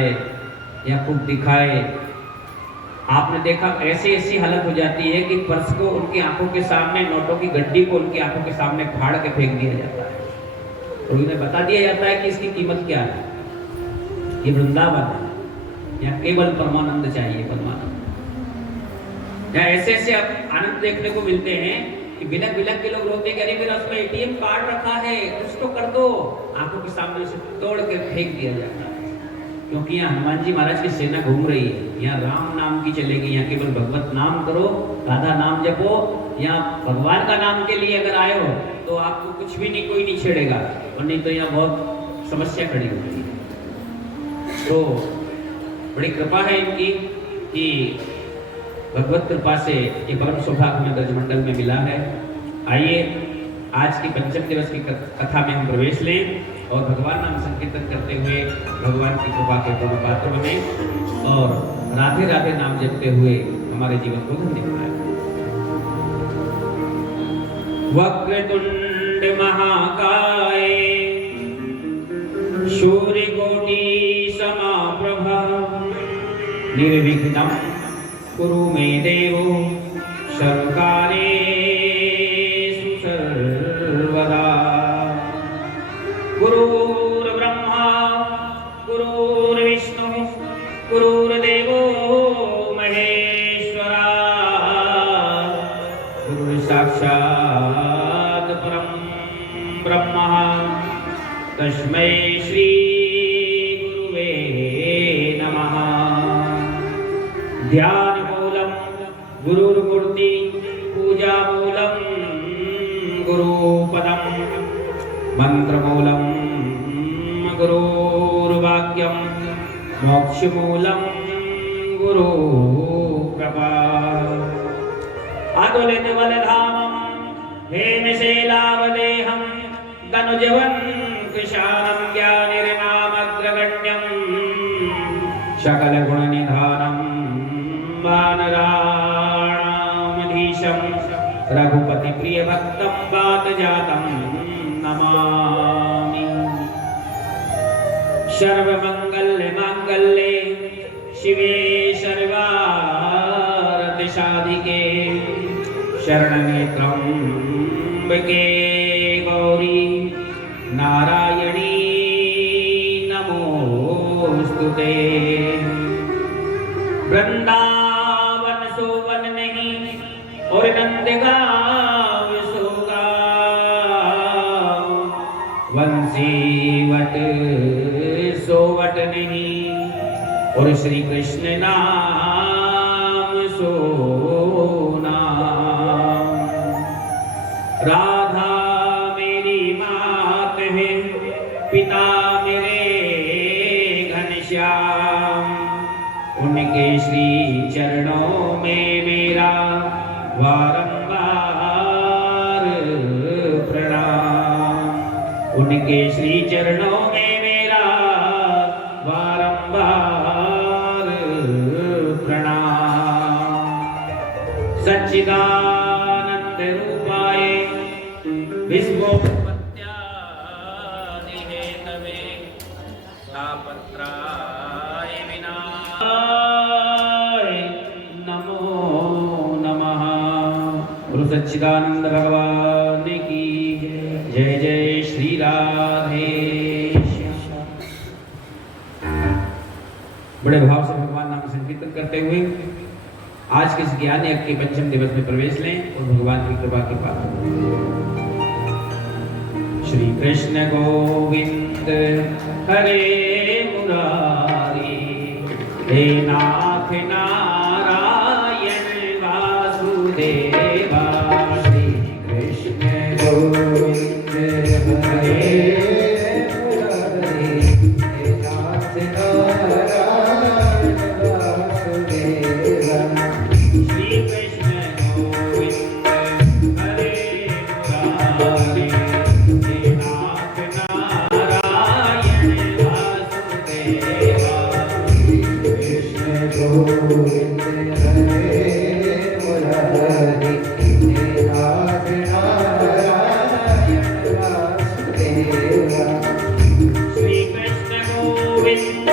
या खूब दिखाए। आपने देखा ऐसी ऐसी हालत हो जाती है कि पर्स को उनकी आंखों के सामने, नोटों की गड्डी को उनकी आंखों के सामने फाड़ के फेंक दिया जाता है और उन्हें बता दिया जाता है कि इसकी कीमत क्या है। ये वृंदावन है, यहाँ केवल परमानंद चाहिए, परमानंद। यहाँ ऐसे ऐसे आनंद देखने को मिलते हैं कि बिलक बिलक के लोग रोते कि अरे मेरा उसमें एटीएम कार्ड रखा है, कुछ तो कर दो। आंखों के सामने उसे तोड़ के फेंक दिया जाता है, क्योंकि यहाँ हनुमान जी महाराज की सेना घूम रही है। यहाँ राम नाम की चलेगी, यहाँ केवल भगवत नाम करो, राधा नाम जपो। यहाँ भगवान का नाम के लिए अगर आए हो तो आपको कुछ भी नहीं, कोई नहीं छेड़ेगा, और नहीं तो यहाँ बहुत समस्या खड़ी होती है। तो बड़ी कृपा है इनकी कि भगवत कृपा से ये परम सौभाग्य हमें ब्रजमंडल में मिला है। आइए आज की पंचम दिवस की कथा में हम प्रवेश लें और भगवान नाम संकीर्तन करते हुए भगवान की कृपा के पूर्ण पात्र बने और राधे राधे नाम जपते हुए हमारे जीवन को धन्य बनाए। वक्रतुंड महाकाय सूर्यकोटि समप्रभा निर्विघ्नं कुरु मे देव सर्वकार्येषु सर्वदा। गुरुर्ब्रह्मा गुरुर्विष्णु गुरुर्देवो महेश्वरा गुरुर्साक्षात् परं ब्रह्म तस्मै श्री गुरुवे नमः। ध्यानमूलं गुरुर्मूर्ति पूजामूलं गुरुपदं मंत्रमूलं गुरुर्वाक्यं मोक्षमूलं गुरुकृपा। अतुलित बलधामं हेमशैलावदेहं तनुजवन्कृशानं ज्ञानिर्नामग्रगण्यं सकलगुणनिधानं वानराणामधीशं रघुपति प्रिय भक्तं वातजातं नमामि। सर्वमंगल मांगल्ये शिवे सर्वार्थ साधिके शरण्ये त्र्यंबके गौरी नारायणी नमोस्तुते। वृंदावन सोवन नहीं और नंदगांव सोगांव, वंशीवट सोवट नहीं और श्री कृष्ण नाम सो नाम। राधा मेरी मात है, पिता मेरे घनश्याम, उनके श्री चरणों में मेरा बारंबार प्रणाम। उनके श्री चरणों में मेरा बारंबार प्रणाम। सच्चिदानंद रूपाय विश्वोत्पत्त्यादि हेतवे तापत्राय विनाशाय नमो नमः। गुरु सच्चिदानंद भगवान की जय। जय श्री राधे। बड़े भाव से भगवान नाम संकीर्तन करते हुए आज के इस ज्ञान यज्ञ के पंचम दिवस में प्रवेश लें और भगवान की कृपा के पात्र। श्री कृष्ण गोविंद हरे मुरारी, हे नाथ नारायण वासुदेवा। श्री कृष्ण गोविंद हरे मुरारी, हे नाथ नारायण वासुदेवा। श्री कृष्ण गोविंद हरे मुरारी, हे नाथ नारायण वासुदेवा। श्री कृष्ण गोविंद हरे मुरारी, हे नाथ नारायण वासुदेवा। श्री कृष्ण गोविंद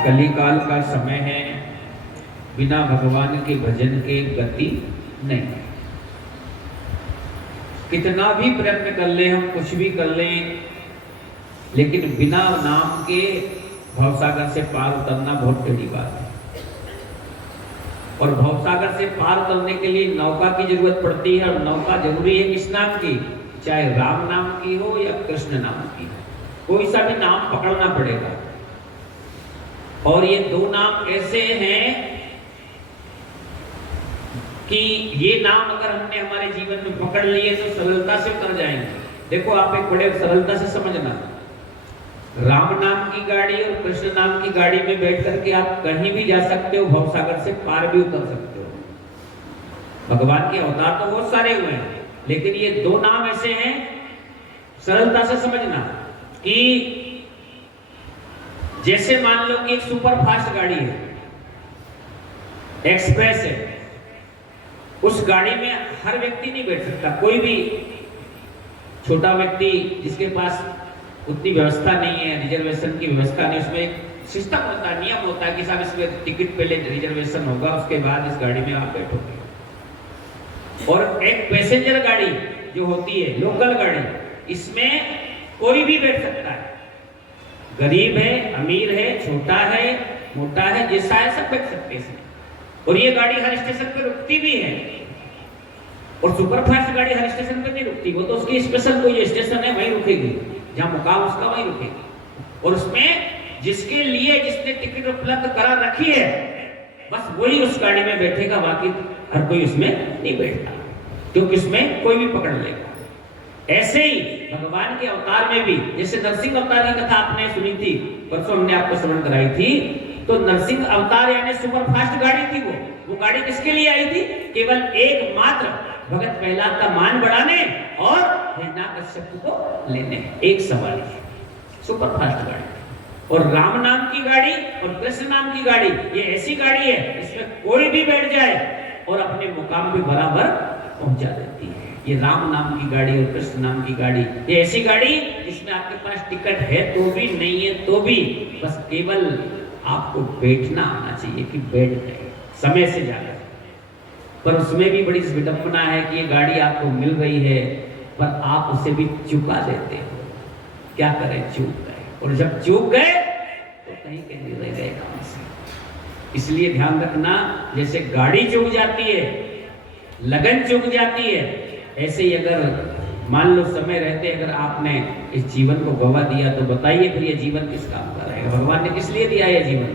कलिकाल का समय है, बिना भगवान के भजन के गति नहीं। कितना भी प्रयत्न कर ले, हम कुछ भी कर लें, लेकिन बिना नाम के भवसागर से पार उतरना बहुत टेढ़ी बात है। और भवसागर से पार उतरने के लिए नौका की जरूरत पड़ती है, और नौका जरूरी है किस नाम की? चाहे राम नाम की हो या कृष्ण नाम की हो, कोई सा भी नाम पकड़ना पड़ेगा। और ये दो नाम ऐसे हैं कि ये नाम अगर हमने हमारे जीवन में पकड़ लिए तो सरलता से उतर जाएंगे। देखो, आप एक बड़े सरलता से समझना, राम नाम की गाड़ी और कृष्ण नाम की गाड़ी में बैठ करके आप कहीं भी जा सकते हो, भवसागर से पार भी उतर सकते हो। भगवान के अवतार तो बहुत सारे हुए हैं, लेकिन ये दो नाम ऐसे हैं, सरलता से समझना, कि जैसे मान लो कि एक सुपर फास्ट गाड़ी है, एक्सप्रेस है, उस गाड़ी में हर व्यक्ति नहीं बैठ सकता। कोई भी छोटा व्यक्ति जिसके पास उतनी व्यवस्था नहीं है, रिजर्वेशन की व्यवस्था नहीं, उसमें एक सिस्टम होता है, नियम होता है कि साहब इसमें टिकट पहले रिजर्वेशन होगा, उसके बाद इस गाड़ी में आप बैठोगे। और एक पैसेंजर गाड़ी जो होती है, लोकल गाड़ी, इसमें कोई भी बैठ सकता है, गरीब है, अमीर है, छोटा है, मोटा है, जैसा है सब बैठ सकते हैं इसमें। और ये गाड़ी हर स्टेशन पे रुकती भी है, और सुपरफास्ट गाड़ी हर स्टेशन पे नहीं रुकती, वो तो उसकी स्पेशल कोई स्टेशन है वहीं रुकेगी, जहां मुकाम उसका वहीं रुकेगी। और उसमें जिसके लिए जिसने टिकट उपलब्ध करा रखी है, बस वही उस गाड़ी में बैठेगा, बाकी हर कोई उसमें नहीं बैठता, क्योंकि उसमें कोई भी पकड़ लेगा। ऐसे ही भगवान के अवतार में भी, जैसे नरसिंह अवतार की कथा आपने सुनी थी, परसों हमने आपको श्रवण कराई थी, तो नरसिंह अवतार यानी सुपरफास्ट गाड़ी थी। वो गाड़ी किसके लिए आई थी? केवल एकमात्र भगत प्रहलाद का मान बढ़ाने और हिरण्याकश्यप को लेने। एक सवाल है, सुपरफास्ट गाड़ी। और राम नाम की गाड़ी और कृष्ण नाम की गाड़ी, ये ऐसी गाड़ी है इसमें कोई भी बैठ जाए और अपने मुकाम पे बराबर पहुंचा देती है। ये राम नाम की गाड़ी और कृष्ण नाम की गाड़ी, ये ऐसी गाड़ी जिसमें आपके पास टिकट है तो भी, नहीं है तो भी, बस केवल आपको बैठना आना चाहिए कि बैठ गए समय से जाकर। पर उसमें भी बड़ी विडंबना है कि ये गाड़ी आपको मिल रही है पर आप उसे भी चुका देते हो। क्या करें, चूक गए, और जब चूक गए तो कहीं कहीं रह गए काम से। इसलिए ध्यान रखना, जैसे गाड़ी चूक जाती है, लगन चूक जाती है, ऐसे ही अगर मान लो समय रहते अगर आपने इस जीवन को गवा दिया तो बताइए फिर ये जीवन किस काम का रहेगा। भगवान ने किस लिए दिया ये जीवन?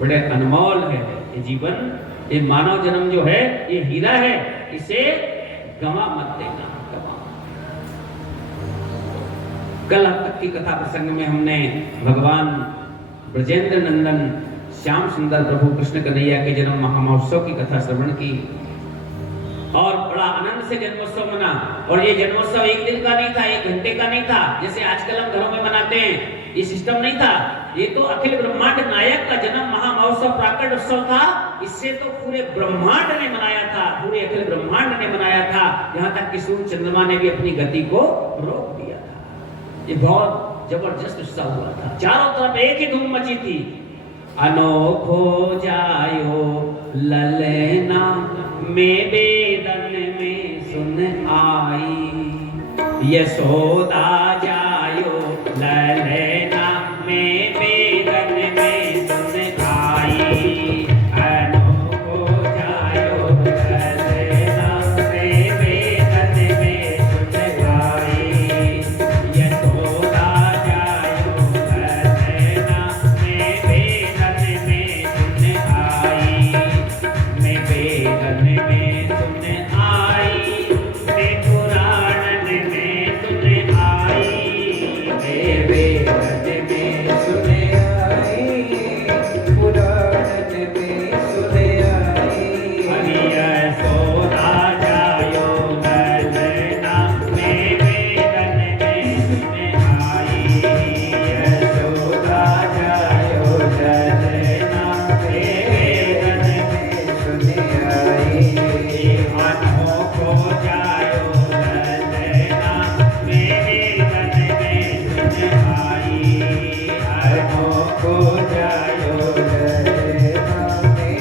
बड़े अनमोल है ये जीवन। ये मानव जन्म जो है ये हीरा है, इसे गवा मत देना, गवा। कल अब तक की कथा प्रसंग में हमने भगवान ब्रजेंद्र नंदन श्याम सुंदर प्रभु कृष्ण कन्हैया के जन्म महामहोत्सव की कथा श्रवण की और बड़ा आनंद से जन्मोत्सव मना। और ये जन्मोत्सव एक दिन का नहीं था, एक घंटे का नहीं था जैसे आजकल हम घरों में मनाते हैं, ये सिस्टम नहीं था। ये तो अखिल ब्रह्मांड नायक का जन्म महामहोत्सव प्राकट उत्सव था। इससे तो पूरे ब्रह्मांड ने मनाया था, पूरे अखिल ब्रह्मांड ने मनाया था, यहाँ तक कि सूर्य चंद्रमा ने भी अपनी गति को रोक दिया था। ये बहुत जबरदस्त उत्सव हुआ था, चारों तरफ एक ही धूम मची थी। अनोखो जायो ललना में बेदन में सुन आई, यशोदा जायो ललना में बेदन में सुन आई। अनोखो जायो ललना में बेदन में सुन आई, यशोदा जायो ललना में बेदन में सुन आई। मैं बेदन में सुन आई, मैं पुराण में सुन आई, मैं बेदन में सुन आई, पुराण में सुन आई। हरिया सोदा जायो ललना में बेदन में सुन आई, यशोदा जायो ललना में बेदन में सुन आई। अनोखो जायो ललना में बेदन में सुन आई, अनोखो जायो ललना में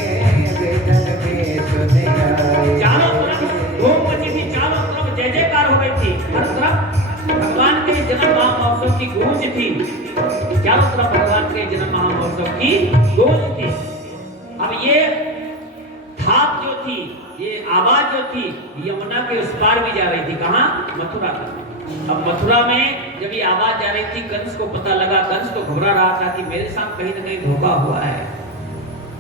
बेदन में सुन आई। चारों तरफ धूम मची थी, चारों तरफ जय जयकार हो गई थी, हर तरफ भगवान के जन्म महामहोत्सव की गूंज थी, चारों तरफ भगवान के जन्म महामहोत्सव की गूंज थी। अब ये थाप जो थी, ये आवाज जो थी, यमुना के उस पार भी जा रही थी, कहां? मथुरा तक। अब मथुरा में जब ये आवाज जा रही थी, कंस को पता लगा, कंस तो घबरा रहा था कि मेरे साथ कहीं न कहीं धोखा हुआ है।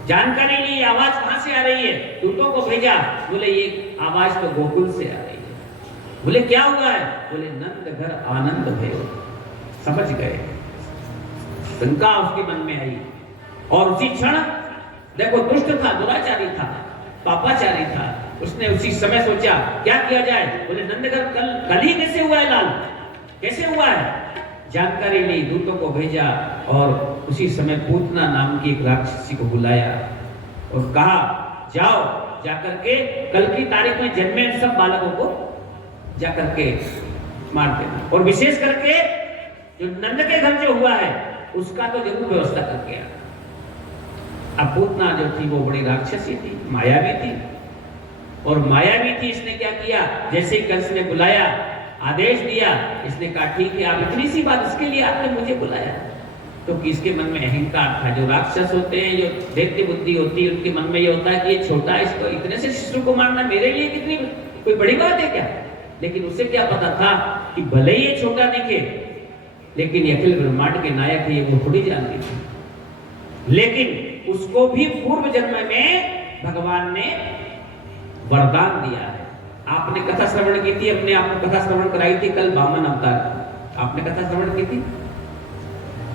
जानकारी ली आवाज कहां से आ रही है, दूतों को भेजा, बोले ये आवाज तो गोकुल से आ रही है। बोले क्या हुआ है? बोले नंद घर आनंद भयो। समझ गए, शंका उसके मन में आई और उसी क्षण देखो दुष्ट था, दुराचारी था, पापाचारी था, उसने उसी समय सोचा क्या किया जाए। बोले नंदगर कल ही कैसे हुआ है लाल, कैसे हुआ है? जानकारी ली, दूतों को भेजा और उसी समय पूतना नाम की एक राक्षसी को बुलाया और कहा जाओ जाकर के कल की तारीख में जन्मे सब बालकों को जाकर के मार देना, और विशेष करके जो नंद के घर जो हुआ है उसका तो जरूर व्यवस्था करके आ। अब पूतना जो थी वो बड़ी राक्षसी थी, मायावी थी, और मायावी थी। इसने क्या किया, जैसे ही कंस ने बुलाया, आदेश दिया, इसने कहा ठीक है, आप इतनी सी बात इसके लिए आपने मुझे बुलाया, क्योंकि इसके मन में अहंकार था। जो राक्षस होते हैं, जो दैत्य बुद्धि होती है, उनके मन में ये होता है कि ये छोटा है, इसको इतने से शिशु को मारना मेरे लिए कितनी कोई बड़ी बात है क्या? लेकिन उसे क्या पता था कि भले ही ये छोटा दिखे, लेकिन ये अखिल ब्रह्मांड के नायक है, ये वो थोड़ी जानती थी। लेकिन उसको भी पूर्व जन्म में भगवान ने वरदान दिया है। आपने कथा श्रवण की थी, अपने आपको कथा श्रवण कराई थी कल वामन अवतार, आपने कथा श्रवण की थी।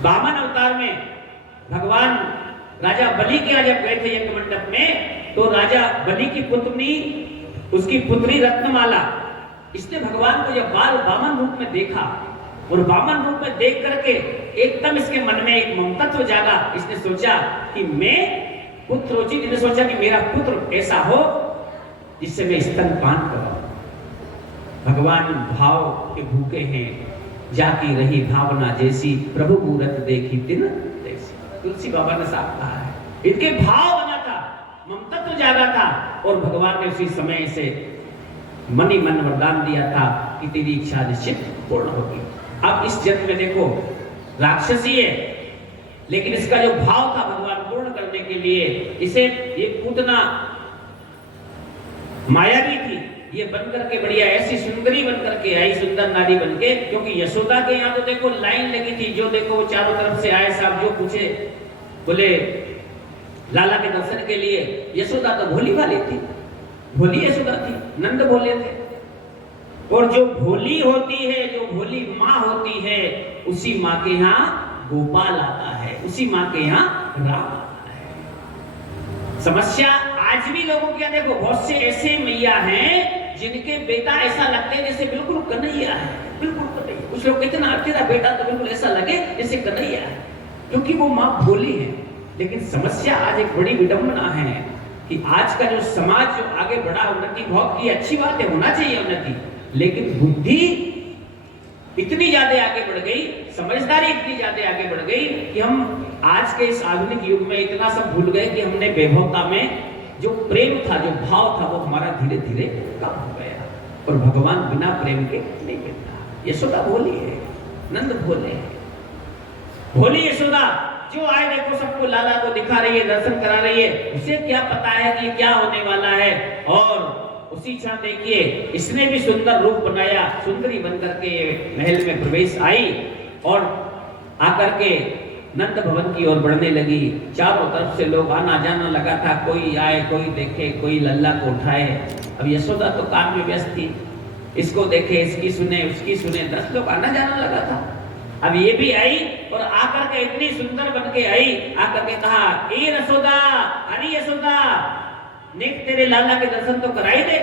वामन अवतार में भगवान राजा बलि के यहाँ जब गए थे यज्ञ मंडप में, तो राजा बलि की पुत्री, उसकी पुत्री रत्नमाला, इसने भगवान को जब बाल वामन रूप में देखा, और वामन रूप में देख करके एकदम इसके मन में एक ममतत्व जागा। इसने सोचा कि मैं पुत्रोचित, इसने सोचा कि मेरा पुत्र ऐसा हो जिससे मैं स्तनपान कराऊं। भगवान भाव के भूखे हैं, जाती रही भावना जैसी, प्रभु मूरत देखी दिन जैसी। तुलसी बाबा ने साफ कहा है, इनके भाव बना था, ममतत्व जागा था, और भगवान ने उसी समय से मन ही मन वरदान दिया था कि तेरी इच्छा निश्चित पूर्ण होगी। अब इस जन्म में देखो राक्षसी है, लेकिन इसका जो भाव था भगवान पूर्ण करने के लिए, इसे ये पूतना मायावी थी, ये बनकर के बढ़िया ऐसी सुंदरी बनकर के आई, सुंदर नारी बनके। क्योंकि यशोदा के यहाँ तो देखो लाइन लगी थी, जो देखो वो चारों तरफ से आए, साहब जो पूछे बोले लाला के दर्शन के लिए। यशोदा तो भोली वाली थी, भोली यशोदा थी, नंद भोले थे। और जो भोली होती है, जो भोली माँ होती है, उसी माँ के यहाँ गोपाल आता है, उसी माँ के यहाँ राम आता है। समस्या आज भी लोगों के यहाँ देखो बहुत से ऐसे मैया हैं जिनके बेटा ऐसा लगते हैं जैसे बिल्कुल कन्हैया है, बिल्कुल कन्हैया। कुछ लोग कहते ना तेरा बेटा तो बिल्कुल ऐसा लगे जैसे कन्हैया है, क्योंकि वो माँ भोली है। लेकिन समस्या आज एक बड़ी विडंबना है कि आज का जो समाज जो आगे बढ़ा, उन्नति बहुत की अच्छी बात है, होना चाहिए उन्नति, लेकिन बुद्धि इतनी ज्यादा आगे बढ़ गई, समझदारी इतनी ज्यादा आगे बढ़ गई कि हम आज के इस आधुनिक युग में इतना सब भूल गए कि हमने वैभवता में जो प्रेम था, जो भाव था, वो हमारा धीरे धीरे कम हो गया। और भगवान बिना प्रेम के नहीं मिलता। यशोदा भोली है, नंद भोले है, भोली यशोदा जो आए देखो सबको लाला को दिखा रही है, दर्शन करा रही है। उसे क्या पता है कि क्या होने वाला है। और उसी क्षण देखिए इसने भी सुंदर रूप बनाया, सुंदरी बनकर के महल में प्रवेश आई और आकर के नंद भवन की ओर बढ़ने लगी। चारों तरफ से लोग आना जाना लगा था, कोई आए कोई देखे, कोई लल्ला को उठाए। अब यशोदा तो काम में व्यस्त थी, इसको देखे, इसकी सुने, उसकी सुने, 10 लोग आना जाना लगा था। अब ये भी आई और आकर के इतनी सुंदर बन के आई, आकर के कहा ए यशोदा, अरे यशोदा नेक तेरे लाला के दर्शन तो कराई दे।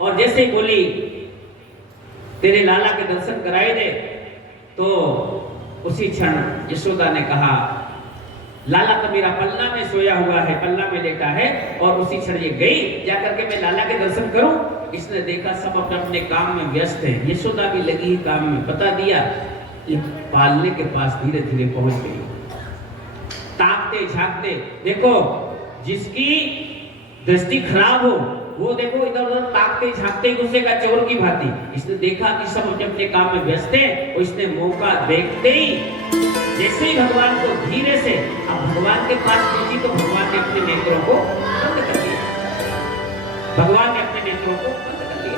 और जैसे ही बोली तेरे लाला के दर्शन कराई दे, तो उसी क्षण यशोदा ने कहा लाला तो मेरा पल्ला में सोया हुआ है, पल्ला में लेटा है। और उसी क्षण ये गई, जाकर के मैं लाला के दर्शन करूं। इसने देखा सब अपने अपने काम में व्यस्त है, यशोदा भी लगी ही काम में। बता दिया, ये पालने के पास धीरे धीरे पहुंच गई। ताकते झांकते देखो, जिसकी दृष्टि खराब हो वो देखो इधर उधर ताकते झांकते घुसेगा चोर की भांति। इसने देखा कि सब अपने अपने काम में व्यस्त हैं, और इसने मौका देखते ही जैसे ही भगवान को धीरे से, अब भगवान के पास पहुंची तो भगवान ने अपने नेत्रों को बंद कर दिया। भगवान ने अपने नेत्रों को बंद कर दिया।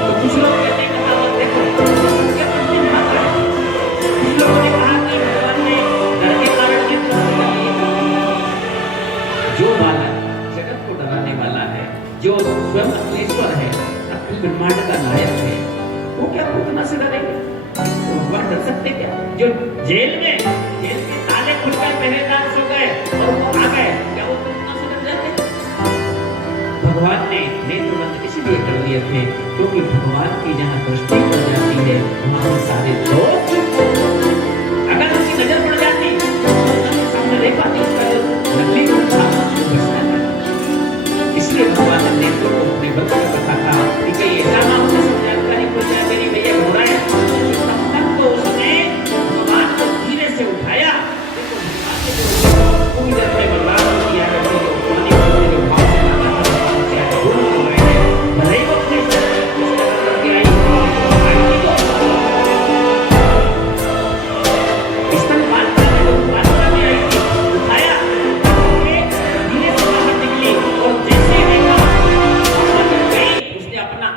तो कुछ लोग कहते हैं देखो क्या प्रश्न है, कुछ लोगों ने कहा कि भगवान ने डर के कारण नेत्र बंद कर दिए। जो बालक जगत को डराने वाला है, जो स्वयं अखिलेश्वर है, अखिल ब्रह्मांड का नायक है, वो क्या पूतना से डरेंगे? तो भगवान डर सकते क्या? जो जेल के ताले खुलकर पहरेदार सो गए और वो आ गए, क्या वो पूतना से डर जाते? भगवान ने नेत्र बंद इसलिए कर दिए थे क्योंकि भगवान की जहाँ दृष्टि पड़ जाती है वहां सारे दोष, अगर उनकी नजर पड़ जाती तो सामने देख पाती उसका नकली रूप था, इसलिए भगवान ने नेत्रों को अपने बंद कर रखा था कि कहीं ऐसा ना हो कि सब जानकारी हो जाए मेरी भैया हो रहा है। तब तक तो उसने भगवान को धीरे से उठाया। पूरी तरह से बर्बाद किया है, जो पानी को जो भाव से लाना था उससे दूर हो गए हैं। भले ही वो अपने करके आई स्तनपान करने को प्रार्थना में आई थी, उठाया धीरे से बाहर निकली और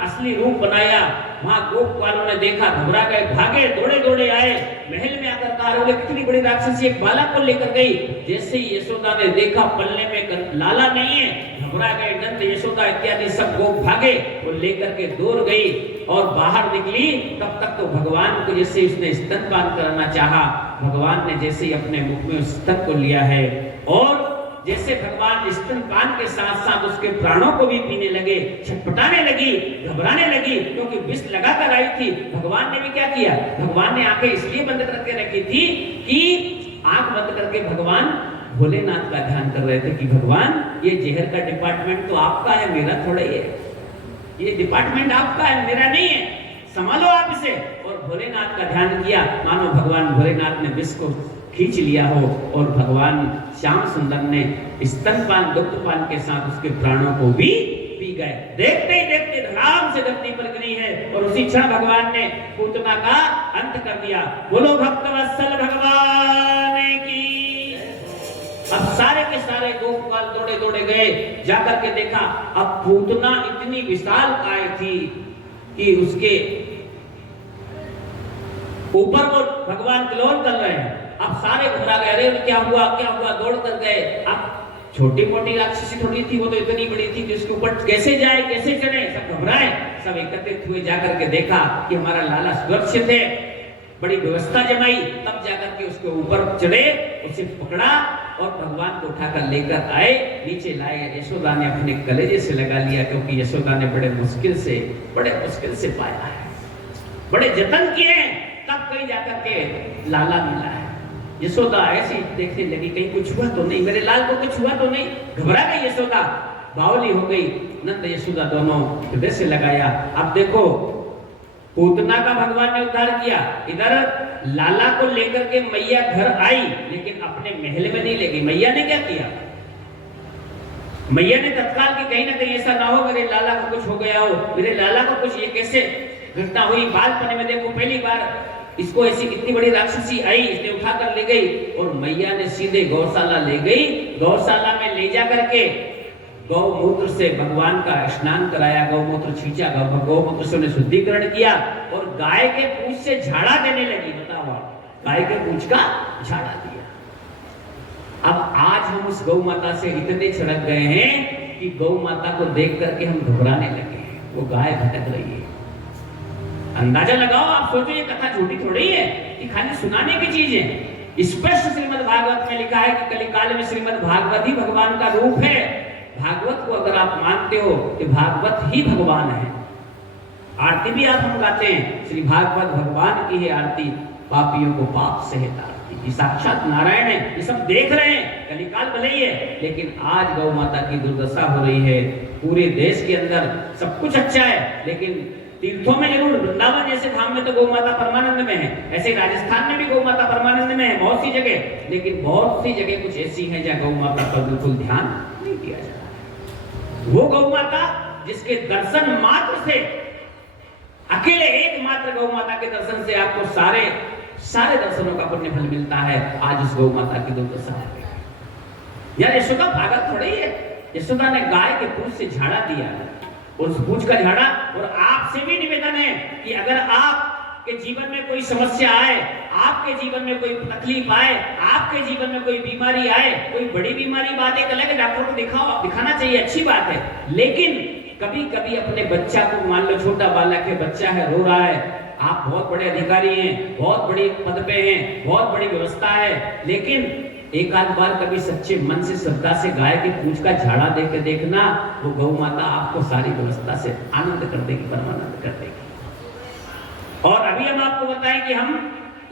असली रूप बनाया। वहां गोप वालों ने देखा, घबरा गए, भागे, दौड़े दौड़े आए, महल में आकर कहा बोले कितनी बड़ी राक्षसी एक बालक को लेकर गई। जैसे ही यशोदा ने देखा पल्ले में लाला नहीं है, घबरा गए, नंद यशोदा इत्यादि सब गोप भागे और लेकर के दौड़ गई और बाहर निकली। तब तक तो भगवान को जैसे उसने स्तनपान करना चाहा, भगवान ने जैसे ही अपने मुख में उस स्तन को लिया है और जैसे भगवान स्तनपान के साथ साथ उसके प्राणों को भी पीने लगे, छटपटाने लगी, घबराने लगी, क्योंकि विष लगा कर आई थी। भगवान ने भी क्या किया, भगवान ने आंखें इसलिए बंद करके रखी थी कि आंख बंद करके भगवान भोलेनाथ का ध्यान कर रहे थे कि भगवान ये जहर का डिपार्टमेंट तो आपका है, मेरा थोड़ा ही है, ये डिपार्टमेंट आपका है, मेरा नहीं है, संभालो आप इसे। और भोलेनाथ का ध्यान किया, मानो भगवान भोलेनाथ ने विष को खींच लिया हो और भगवान श्याम सुंदर ने स्तनपान दुग्धपान के साथ उसके प्राणों को भी पी गए। देखते ही देखते धड़ाम से धरती पर गिरी है और उसी क्षण भगवान ने पूतना का अंत कर दिया। बोलो भक्तवत्सल भगवान की। अब सारे के सारे गोपाल दौड़े दौड़े गए, जाकर के देखा अब पूतना इतनी विशाल काय थी कि उसके ऊपर वो भगवान किलोल कर रहे हैं। अब सारे घबरा गए, अरे क्या हुआ क्या हुआ, दौड़ कर गए। अब छोटी मोटी राक्षसी थोड़ी थी, वो तो इतनी बड़ी थी कि उसके ऊपर कैसे जाए कैसे चढ़े, सब घबराए। सब एकत्रित हुए, जाकर के देखा कि हमारा लाला सुरक्षित है, बड़ी व्यवस्था जमाई, तब जाकर के उसके ऊपर चढ़े, उसे पकड़ा और भगवान को उठाकर लेकर आए, नीचे लाए। यशोदा ने अपने कलेजे से लगा लिया, क्योंकि यशोदा ने बड़े मुश्किल से पाया है, बड़े जतन किए, तब कहीं जाकर के लाला मिला है। यशोदा ऐसी देखने लगी कहीं कुछ हुआ तो नहीं, मेरे लाल को कुछ हुआ तो नहीं, घबरा गई यशोदा, बावली हो गई। नंद यशोदा दोनों हृदय से लगाया। अब देखो पूतना का भगवान ने उद्धार किया, इधर लाला को लेकर के मैया घर आई, लेकिन अपने महल में नहीं ले गई। मैया ने क्या किया, मैया ने तत्काल की कहीं ना कहीं ऐसा ना हो मेरे लाला को कुछ हो गया हो, मेरे लाला को कुछ, ये कैसे घटना हुई। बालपन में देखो पहली बार इसको ऐसी इतनी बड़ी राक्षसी आई, इसने उठाकर ले गई और मैया ने सीधे गौशाला ले गई। गौशाला में ले जा करके गौमूत्र से भगवान का स्नान कराया, गौमूत्र छींचा, गौमूत्र से उन्हें शुद्धिकरण किया और गाय के पूंछ से झाड़ा देने लगी। बताओ, गाय के पूंछ का झाड़ा दिया। अब आज हम उस गौ माता से इतने छिड़क गए हैं कि गौ माता को देख करके हम घबराने लगे हैं, वो गाय भटक रही है। अंदाजा लगाओ, आप सोचो ये कथा झूठी थोड़ी है, ये खाली सुनाने की चीज है। स्पष्ट श्रीमद् भागवत में लिखा है कि कलिकाल में श्रीमद् भागवत ही भगवान का रूप है। भागवत को अगर आप मानते हो कि भागवत ही भगवान है, आरती भी आप हम गाते हैं, श्री भागवत भगवान की है आरती, पापियों को पाप से है तारती। ये साक्षात नारायण है, ये सब देख रहे हैं, कलिकाल भले ही है, लेकिन आज गौ माता की दुर्दशा हो रही है। पूरे देश के अंदर सब कुछ अच्छा है, लेकिन तीर्थों में जरूर, वृंदावन जैसे धाम में तो गौ माता परमानंद में है, ऐसे राजस्थान में भी गौ माता परमानंद में है बहुत सी जगह, लेकिन बहुत सी जगह कुछ ऐसी हैं जहाँ गौ माता पर बिल्कुल ध्यान नहीं दिया जा रहा। वो गौ माता जिसके दर्शन मात्र से, अकेले एकमात्र गौ माता के दर्शन से आपको सारे दर्शनों का पुण्य फल मिलता है, आज उस गौ माता की दुर्दशा हो गई। यार यशोदा पागल थोड़ी है, यशोदा ने गाय के पूंछ से झाड़ा दिया, उस पूंछ का झाड़ा। और आपसे भी निवेदन है कि अगर आपके जीवन में कोई समस्या आए, आपके जीवन में कोई तकलीफ आए, आपके जीवन में कोई बीमारी आए, कोई बड़ी बीमारी, बात एक अलग है, डॉक्टर को दिखाना चाहिए, अच्छी बात है, लेकिन कभी कभी अपने बच्चा को, मान लो छोटा बालक है, बच्चा है, रो रहा है, आप बहुत बड़े अधिकारी हैं, बहुत बड़ी पद पे हैं, बहुत बड़ी व्यवस्था है, लेकिन एक आध बार कभी सच्चे मन से, श्रद्धा से गाय की पूंछ का झाड़ा दे के देखना, वो गौ माता आपको सारी व्यवस्था से आनंद कर देगी, परमानंद कर देगी। और अभी हम आपको बताएं कि हम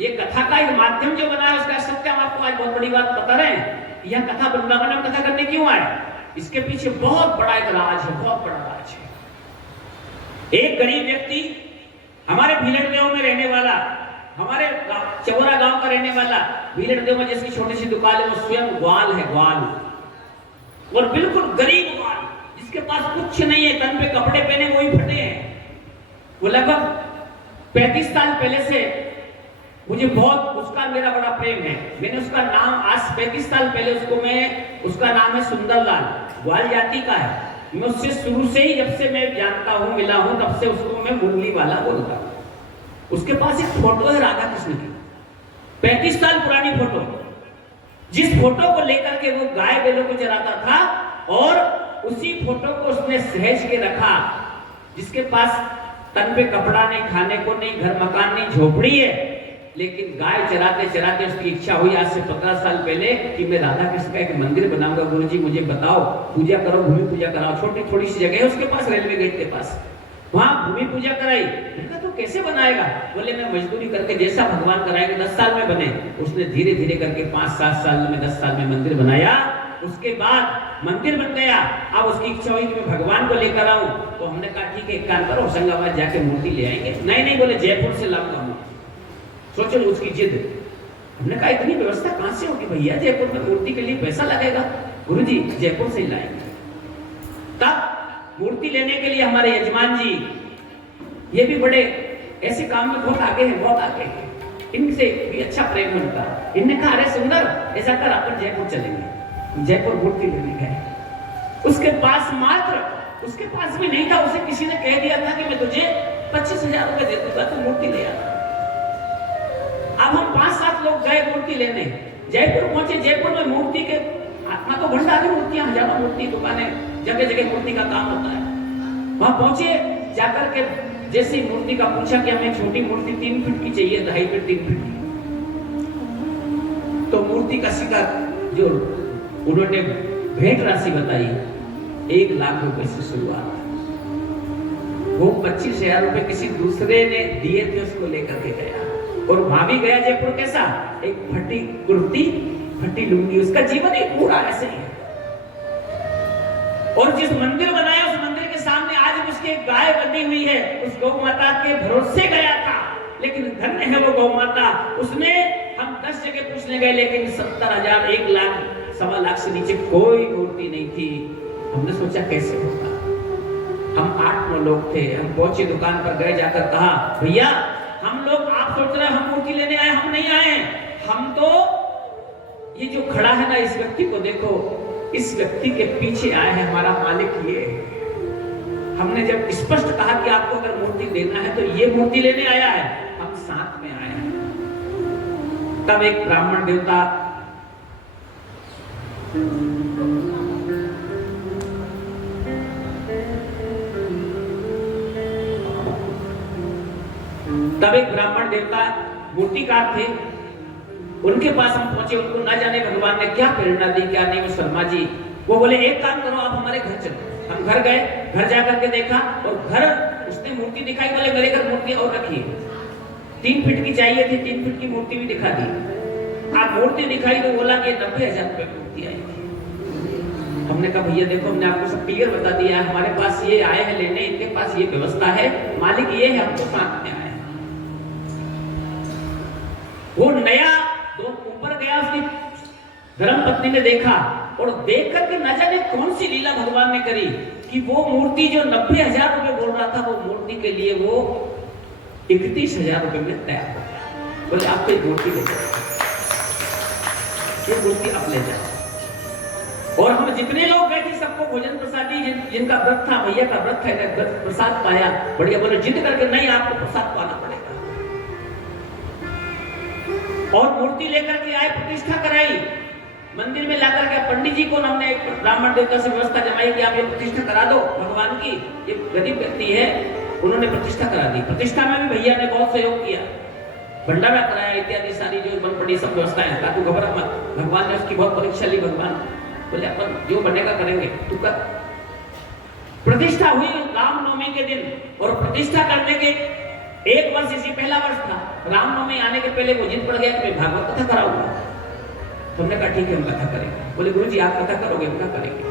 ये कथा का एक माध्यम जो बनाया उसका सत्य हम आपको आज बहुत बड़ी बात बता रहे हैं। यह कथा वृंदावन में कथा करने क्यों आए, इसके पीछे बहुत बड़ा एक राज है, बहुत बड़ा राज है। एक गरीब व्यक्ति, हमारे भीलड़देव में रहने वाला, हमारे चौरा गांव का रहने वाला, भीलड़देव में जिसकी छोटी सी दुकान है, वो स्वयं ग्वाल है, ग्वाल, और बिल्कुल गरीब ग्वाल, जिसके पास कुछ नहीं है, तन पे कपड़े पहने वही फटे हैं। वो लगभग 35 साल पहले से मुझे बहुत, उसका मेरा बड़ा प्रेम है, मैंने उसका नाम आज 35 साल पहले उसका नाम है सुंदरलाल, ग्वाल जाति का है। मैं उससे शुरू से ही, जब से मैं जानता हूं, मिला हूं, तब से उसको मैं मुरली वाला बोलता हूं। उसके पास एक फोटो है राधा कृष्ण की, 35 साल पुरानी फोटो, जिस फोटो को लेकर के वो गाय बैलों को चराता था, और उसी फोटो को उसने सहेज के रखा, जिसके पास तन पे कपड़ा नहीं, खाने को नहीं, घर मकान नहीं, झोपड़ी है, लेकिन गाय चराते चराते उसकी इच्छा हुई आज से 15 साल पहले कि मैं राधा कृष्ण का एक मंदिर बनाऊंगा। गुरुजी मुझे बताओ, पूजा करो, भूमि पूजा कराओ। छोटी थोड़ी सी जगह है उसके पास, रेलवे गेट के पास, वहां भूमि पूजा कराई। मैंने कहा तो कैसे बनाएगा? बोले मैं मजदूरी करके जैसा भगवान कराएंगे 10 साल में बने। उसने धीरे धीरे करके 5-7 साल में 10 साल में मंदिर बनाया। उसके बाद मंदिर बन गया। अब उसकी इच्छा हुई कि मैं भगवान को लेकर आऊं। तो हमने कहा ठीक है, एक काम करो, होशंगाबाद जाके मूर्ति ले आएंगे। नहीं नहीं बोले, जयपुर से लाऊंगा मूर्ति। सोचो उसकी जिद। हमने कहा इतनी व्यवस्था कहां से होगी भैया, जयपुर में मूर्ति के लिए पैसा लगेगा। गुरुजी जयपुर से ही लाएंगे। तब मूर्ति लेने के लिए हमारे यजमान जी, ये भी बड़े ऐसे काम में बहुत आगे हैं, बहुत आगे हैं। इनसे भी अच्छा प्रेम उनका। इनने कहा अरे सुंदर, ऐसा कर अपन जयपुर चलेंगे। जयपुर मूर्ति लेने गए। उसके पास मात्र, उसके पास भी नहीं था, उसे किसी ने कह दिया था कि मैं तुझे 25,000 रुपए दे दूंगा, तो मूर्ति ले आ। अब हम 5-7 लोग गए मूर्ति लेने। जयपुर पहुंचे। जयपुर में मूर्ति के आत्मा तो भंडार है, मूर्तियां, हजारों मूर्ति दुकानें, जगह जगह मूर्ति का काम होता है। वहां पहुंचे, जाकर के जैसी मूर्ति का पूछा कि हमें छोटी मूर्ति 3 फीट की चाहिए, 2.5 फीट 3 फीट की। तो मूर्ति का सीधा जो उन्होंने भेंट राशि बताई, 1 लाख रुपए से शुरुआत। वो 25,000 रुपए किसी दूसरे ने दिए थे, उसको लेकर के गया। और वहां भी गया जयपुर कैसा, एक फटी कुर्ती, फटी लुंगी, उसका जीवन ही पूरा ऐसे ही है। और जिस मंदिर बनाया उस मंदिर के सामने आज उसकी गाय बनी हुई है। उस गौ माता के भरोसे गया था, लेकिन धन्य है वो गौ माता। उसने, हम 10 जगह पूछने गए, लेकिन 70,000, 1 लाख, 1.25 लाख से नीचे कोई मूर्ति नहीं थी। हमने सोचा कैसे होगा। हम 8-9 लोग थे। हम पहुंचे, दुकान पर गए, जाकर कहा भैया हम लोग, आप सोच रहे हैं हम मूर्ति लेने आए, हम नहीं आए। हम तो ये जो खड़ा है ना, इस व्यक्ति को देखो, इस व्यक्ति के पीछे आए हैं, हमारा मालिक ये है। हमने जब स्पष्ट कहा कि आपको अगर मूर्ति लेना है तो ये मूर्ति लेने आया है, हम साथ में आए हैं। तब एक ब्राह्मण देवता मूर्तिकार थे, उनके पास हम पहुंचे। उनको ना जाने भगवान ने क्या प्रेरणा दी, क्या नहीं। वो शर्मा जी, वो बोले एक काम करो, आप हमारे घर चलो। हम घर गए, घर जाकर के देखा, और घर उसने मूर्ति दिखाई। बोले मेरे घर मूर्ति और रखी है, 3 फीट की चाहिए थी, 3 फीट की मूर्ति भी दिखा दी। आप मूर्ति दिखाई तो बोला कि 90,000 रुपए मूर्ति आई थी। हमने कहा भैया देखो, हमने आपको सब क्लियर बता दिया है, हमारे पास ये आए हैं लेने, इनके पास ये व्यवस्था है, मालिक ये है, हम तो साथ में आए। वो नया दो ऊपर गया, उसकी धर्मपत्नी ने देखा, और देख करके न जाने कौन सी लीला भगवान ने करी कि वो मूर्ति जो 90,000 रुपए बोल रहा था, वो मूर्ति के लिए वो 31,000 रुपए में तैयार हो गया। बोले आप तो मूर्ति ले जाओ, ये मूर्ति आप ले जाओ। और हम जितने लोग गए थे सबको भोजन प्रसादी, जिनका व्रत था, भैया का व्रत है, प्रसाद पाया। बढ़िया बोले जिद करके नहीं, आपको प्रसाद पाना पड़ेगा। और मूर्ति लेकर के आए, प्रतिष्ठा कराई, मंदिर में लाकर के पंडित जी को हमने एक ब्राह्मण देवता से व्यवस्था जमाई कि आप ये प्रतिष्ठा करा दो भगवान की, ये गरीब व्यक्ति है। उन्होंने प्रतिष्ठा करा दी। प्रतिष्ठा में भी भैया ने बहुत सहयोग किया, भंडारा कराया इत्यादि सारी जो बन पड़ी सब व्यवस्थाएं। ताकि घबरा मत, भगवान ने उसकी बहुत परीक्षा ली। भगवान बोले अपन जो बनेगा करेंगे, तू कर। प्रतिष्ठा हुई रामनवमी के दिन, और प्रतिष्ठा करने के 1 वर्ष इसी पहला वर्ष था। रामनवमी आने के पहले वो जिद पड़ गया कि मैं भागवत कथा कराऊंगा। तो हमने कहा ठीक है, हम कथा करेंगे। बोले गुरुजी आप कथा करोगे? हम कहा करेंगे।